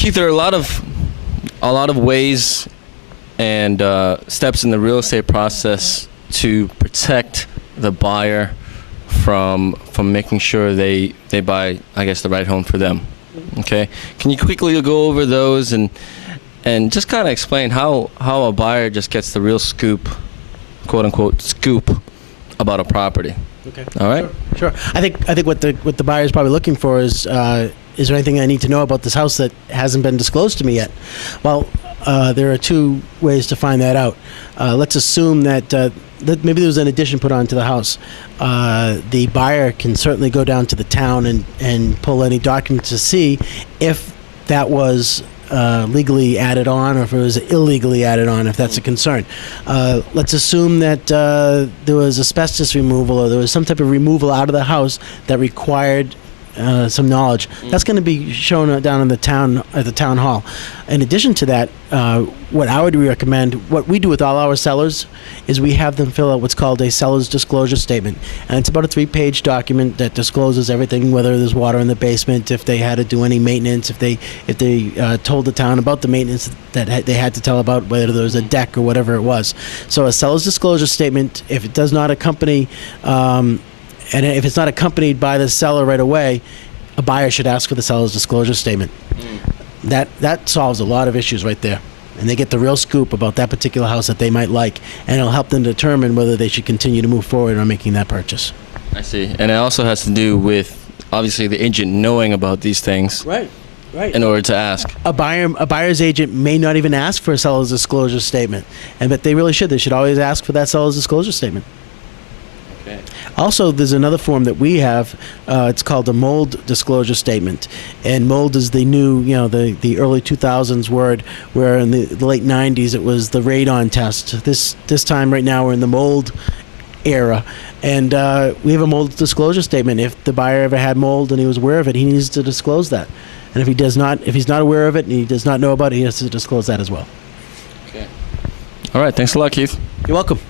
Keith, there are a lot of ways and steps in the real estate process to protect the buyer from making sure they buy, I guess, the right home for them. Okay, can you quickly go over those and just kind of explain how a buyer just gets the real scoop, quote unquote scoop, about a property? Okay. All right. Sure. I think what the buyer is probably looking for is there anything I need to know about this house that hasn't been disclosed to me yet? Well, there are two ways to find that out. Let's assume that maybe there was an addition put onto the house. The buyer can certainly go down to the town and pull any documents to see if that was legally added on, or if it was illegally added on, if that's a concern. Let's assume that there was asbestos removal, or there was some type of removal out of the house that required some knowledge. That's going to be shown down in the town at the town hall. In addition to that, what I would recommend, what we do with all our sellers, is we have them fill out what's called a seller's disclosure statement, and it's about a 3-page document that discloses everything, whether there's water in the basement, if they had to do any maintenance, if they told the town about the maintenance that they had to tell about, whether there was a deck or whatever it was. So a seller's disclosure statement, if it does not accompany and if it's not accompanied by the seller right away, a buyer should ask for the seller's disclosure statement. That solves a lot of issues right there. And they get the real scoop about that particular house that they might like, and it'll help them determine whether they should continue to move forward on making that purchase. I see. And it also has to do with, obviously, the agent knowing about these things. Right. In order to ask. A buyer's agent may not even ask for a seller's disclosure statement, but they really should. They should always ask for that seller's disclosure statement. Also, there's another form that we have. It's called a mold disclosure statement, and mold is the new, the early 2000s word, where in the late 90s it was the radon test. This time right now we're in the mold era, and we have a mold disclosure statement. If the buyer ever had mold and he was aware of it, he needs to disclose that. And if he's not aware of it and he does not know about it, he has to disclose that as well. Okay. All right. Thanks a lot, Keith. You're welcome.